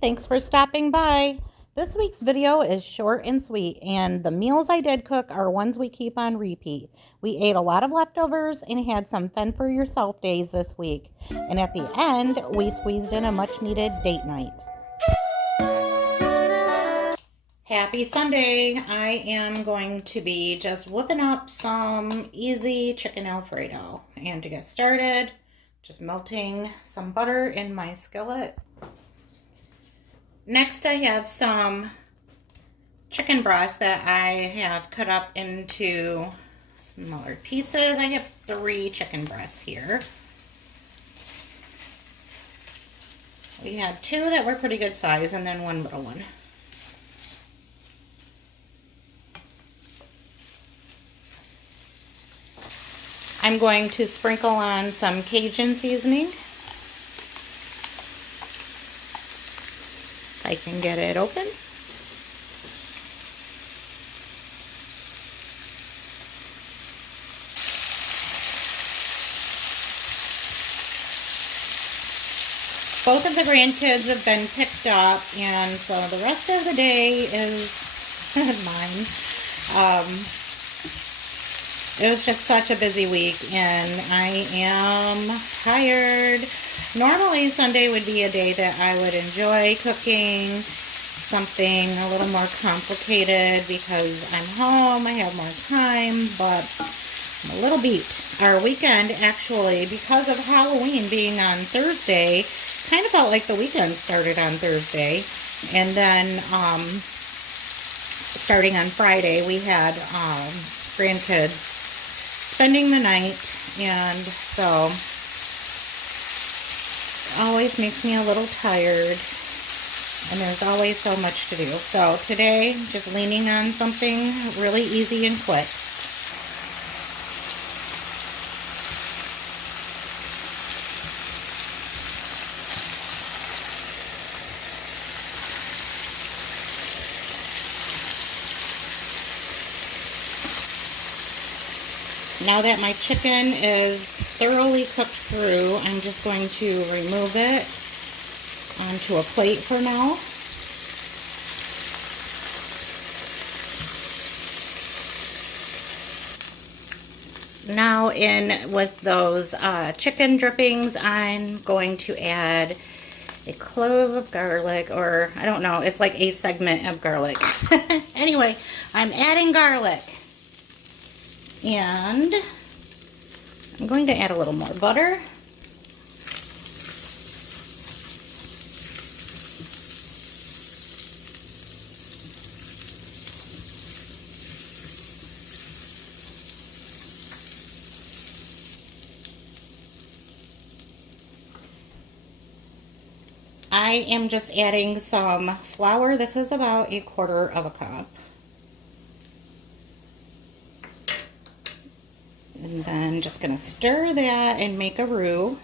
thanks for stopping by. This week's video is short and sweet, and the meals I did cook are ones we keep on repeat. We ate a lot of leftovers and had some fend for yourself days this week. And at the end, we squeezed in a much needed date night. Happy Sunday. I am going to be just whipping up some easy chicken Alfredo. And to get started, just melting some butter in my skillet. Next, I have some chicken breast that I have cut up into smaller pieces. I have 3 chicken breasts here. We had 2 that were pretty good size and then 1 little one. I'm going to sprinkle on some Cajun seasoning. I can get it open. Both of the grandkids have been picked up, and so the rest of the day is mine. It was just such a busy week, and I am tired. Normally, Sunday would be a day that I would enjoy cooking something a little more complicated because I'm home, I have more time, but I'm a little beat. Our weekend, actually, because of Halloween being on Thursday, kind of felt like the weekend started on Thursday. And then, starting on Friday, we had grandkids spending the night, and so it always makes me a little tired, and there's always so much to do. So today, just leaning on something really easy and quick. Now that my chicken is thoroughly cooked through, I'm just going to remove it onto a plate for now. Now in with those chicken drippings, I'm going to add a clove of garlic, or I don't know, it's like a segment of garlic. Anyway, I'm adding garlic. And I'm going to add a little more butter. I am just adding some flour. This is about 1/4 of a cup. And then just going to stir that and make a roux.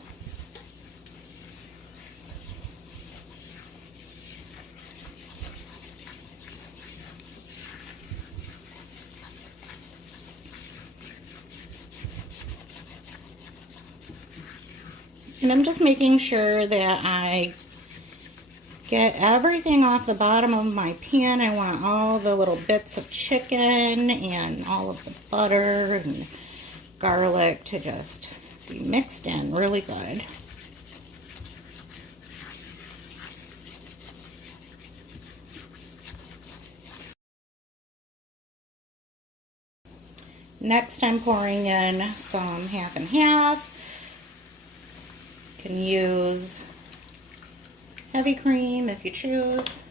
And I'm just making sure that I get everything off the bottom of my pan. I want all the little bits of chicken and all of the butter and garlic to just be mixed in really good. Next, I'm pouring in some half and half. You can use heavy cream if you choose.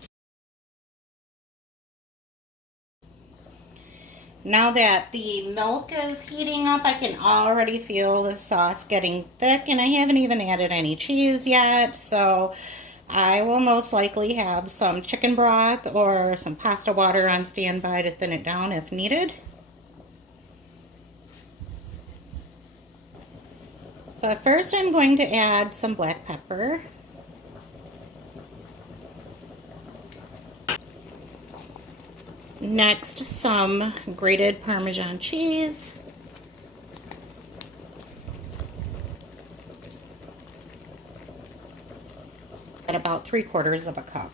Now that the milk is heating up, I can already feel the sauce getting thick, and I haven't even added any cheese yet, so I will most likely have some chicken broth or some pasta water on standby to thin it down if needed. But first I'm going to add some black pepper. Next, some grated Parmesan cheese. at about 3/4 of a cup.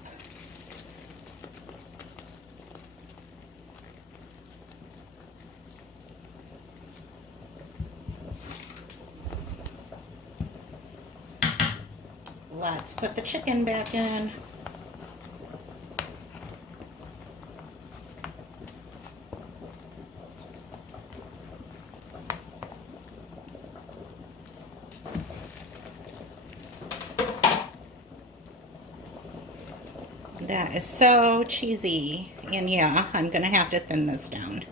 Let's put the chicken back in. That is so cheesy. And yeah, I'm going to have to thin this down.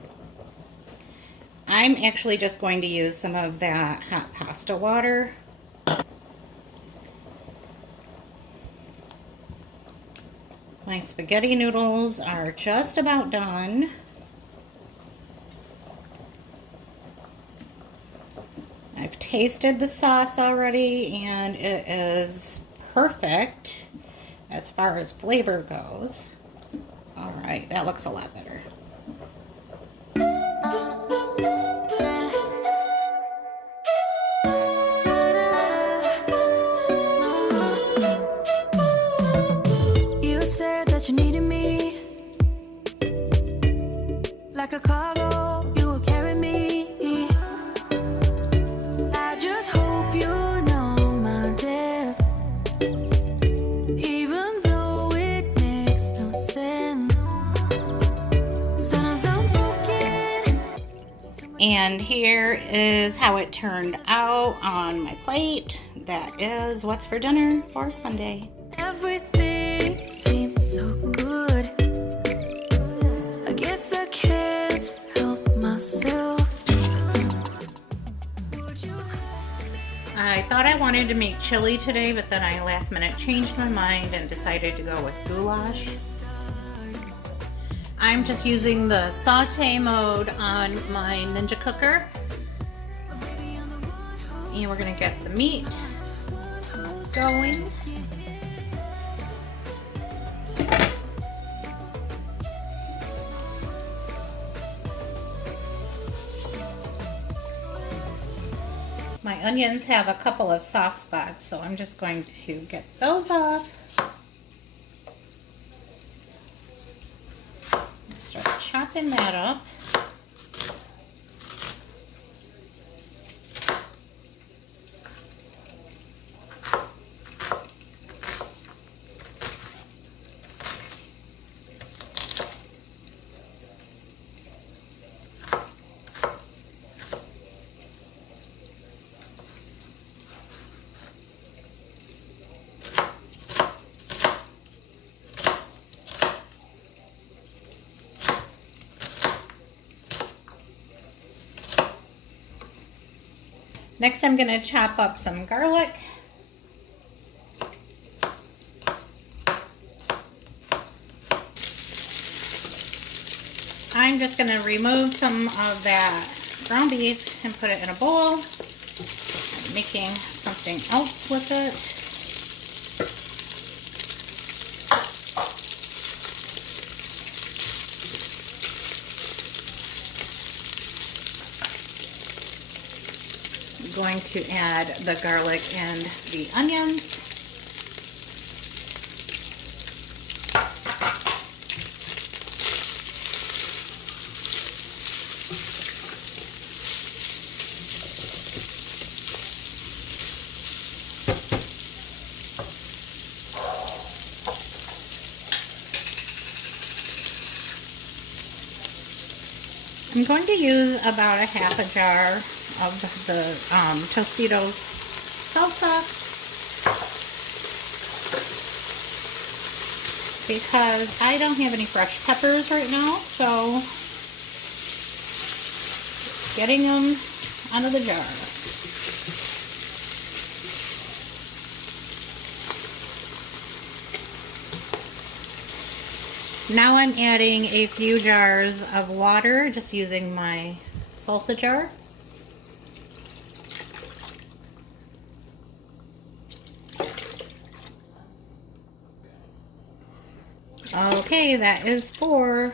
I'm actually just going to use some of that hot pasta water. My spaghetti noodles are just about done. I've tasted the sauce already and it is perfect as far as flavor goes. All right, that looks a lot better. You said that you needed me like a cargo, you will carry me. I just hope you know my depth, even though it makes no sense. Sometimes I'm broken. And here is how it turned out on my plate. That is what's for dinner for Sunday. Everything seems so good. I guess I can't help myself. Would you call me? I thought I wanted to make chili today, but then I last minute changed my mind and decided to go with goulash. I'm just using the saute mode on my Ninja cooker. And we're gonna get the meat going. My onions have a couple of soft spots, so I'm just going to get those off. Start chopping that up. Next, I'm going to chop up some garlic. I'm just going to remove some of that ground beef and put it in a bowl. I'm making something else with it. I'm going to add the garlic and the onions. I'm going to use about a half a jar of the Tostitos salsa because I don't have any fresh peppers right now, so getting them out of the jar. Now I'm adding a few jars of water, just using my salsa jar. Okay, that is 4.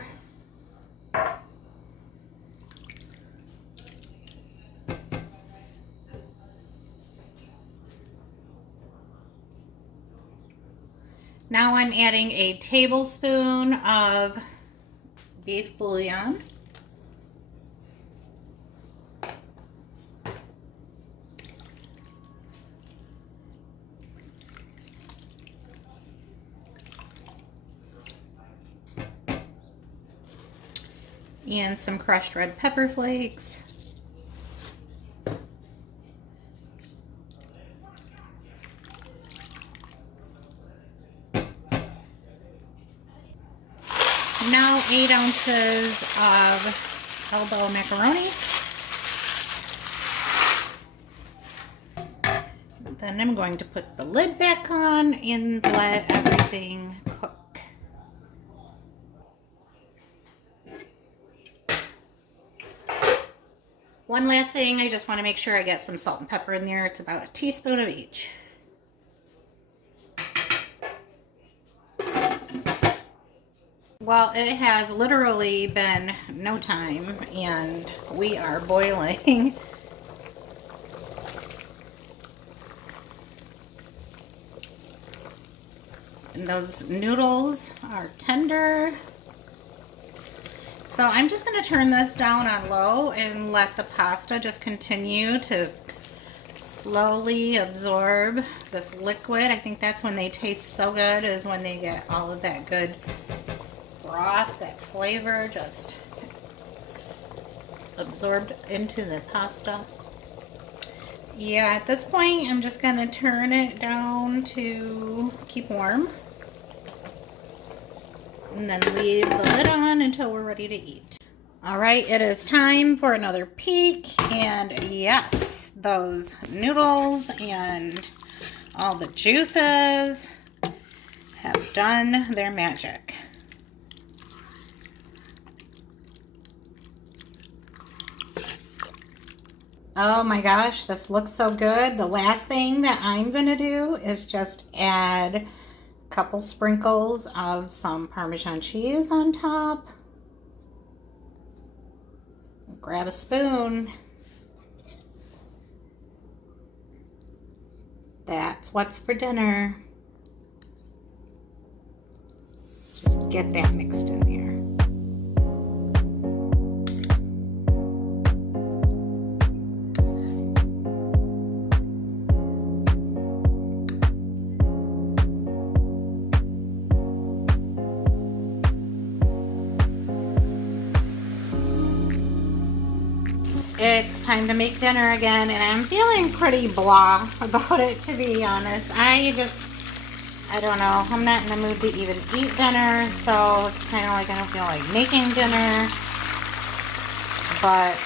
Now I'm adding a tablespoon of beef bouillon. And some crushed red pepper flakes. Now 8 ounces of elbow macaroni. Then I'm going to put the lid back on and let everything cook. One last thing, I just want to make sure I get some salt and pepper in there. It's about a teaspoon of each. Well, it has literally been no time and we are boiling. And those noodles are tender. So I'm just going to turn this down on low and let the pasta just continue to slowly absorb this liquid. I think that's when they taste so good, is when they get all of that good broth, that flavor just absorbed into the pasta. Yeah, at this point I'm just going to turn it down to keep warm. And then leave the lid on until we're ready to eat. All right, it is time for another peek. And yes, those noodles and all the juices have done their magic. Oh my gosh, this looks so good. The last thing that I'm gonna do is just add couple sprinkles of some Parmesan cheese on top. Grab a spoon. That's what's for dinner. Just get that mixed in there. It's time to make dinner again, and I'm feeling pretty blah about it, to be honest. I don't know. I'm not in the mood to even eat dinner, so it's kind of like I don't feel like making dinner. But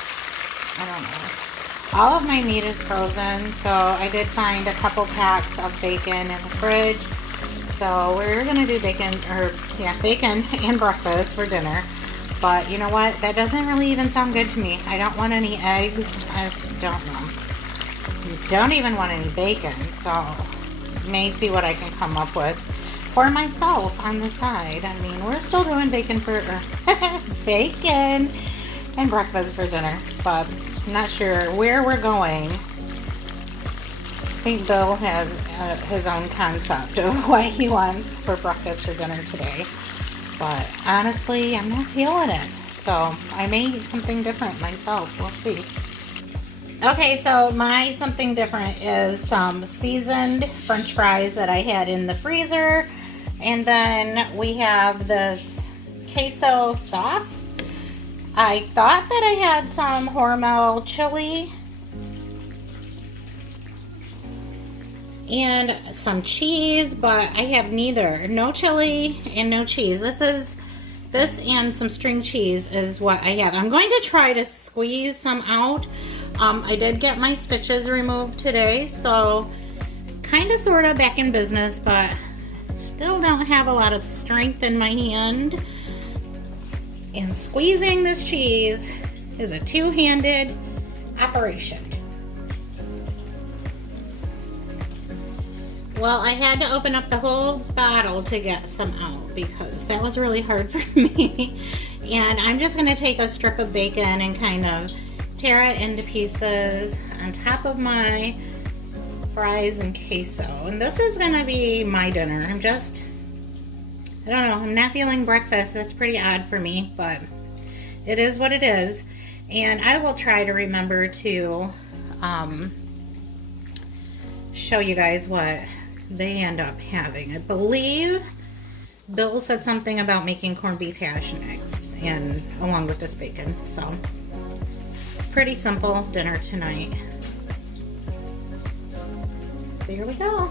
I don't know. All of my meat is frozen, so I did find a couple packs of bacon in the fridge. So we're gonna do bacon and breakfast for dinner. But you know what? That doesn't really even sound good to me. I don't want any eggs. I don't know. Don't even want any bacon. So may see what I can come up with for myself on the side. I mean, we're still doing bacon and breakfast for dinner, but not sure where we're going. I think Bill has his own concept of what he wants for breakfast or dinner today. But honestly, I'm not feeling it. So I may eat something different myself. We'll see. Okay, so my something different is some seasoned French fries that I had in the freezer. And then we have this queso sauce. I thought that I had some Hormel chili and some cheese, but I have neither. No chili and no cheese. This and some string cheese is what I have. I'm going to try to squeeze some out. I did get my stitches removed today, so kind of sort of back in business, but still don't have a lot of strength in my hand. And squeezing this cheese is a two-handed operation. Well, I had to open up the whole bottle to get some out because that was really hard for me. And I'm just going to take a strip of bacon and kind of tear it into pieces on top of my fries and queso. And this is going to be my dinner. I'm just I don't know. I'm not feeling breakfast. That's pretty odd for me, but it is what it is. And I will try to remember to show you guys what they end up having. I believe Bill said something about making corned beef hash next, and along with this bacon. So pretty simple dinner tonight. So here we go.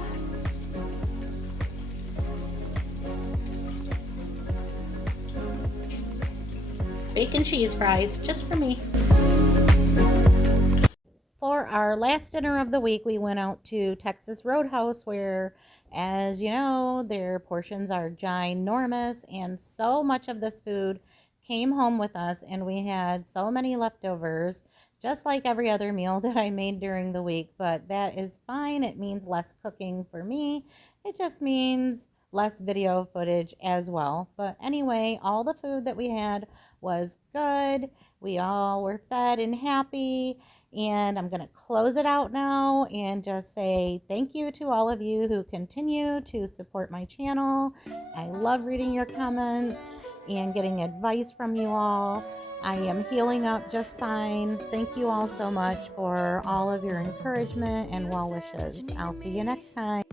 Bacon cheese fries just for me. For our last dinner of the week, we went out to Texas Roadhouse, where, as you know, their portions are ginormous, and so much of this food came home with us, and we had so many leftovers, just like every other meal that I made during the week. But that is fine. It means less cooking for me. It just means less video footage as well. But anyway, all the food that we had was good. We all were fed and happy. And I'm going to close it out now and just say thank you to all of you who continue to support my channel. I love reading your comments and getting advice from you all. I am healing up just fine. Thank you all so much for all of your encouragement and well wishes. I'll see you next time.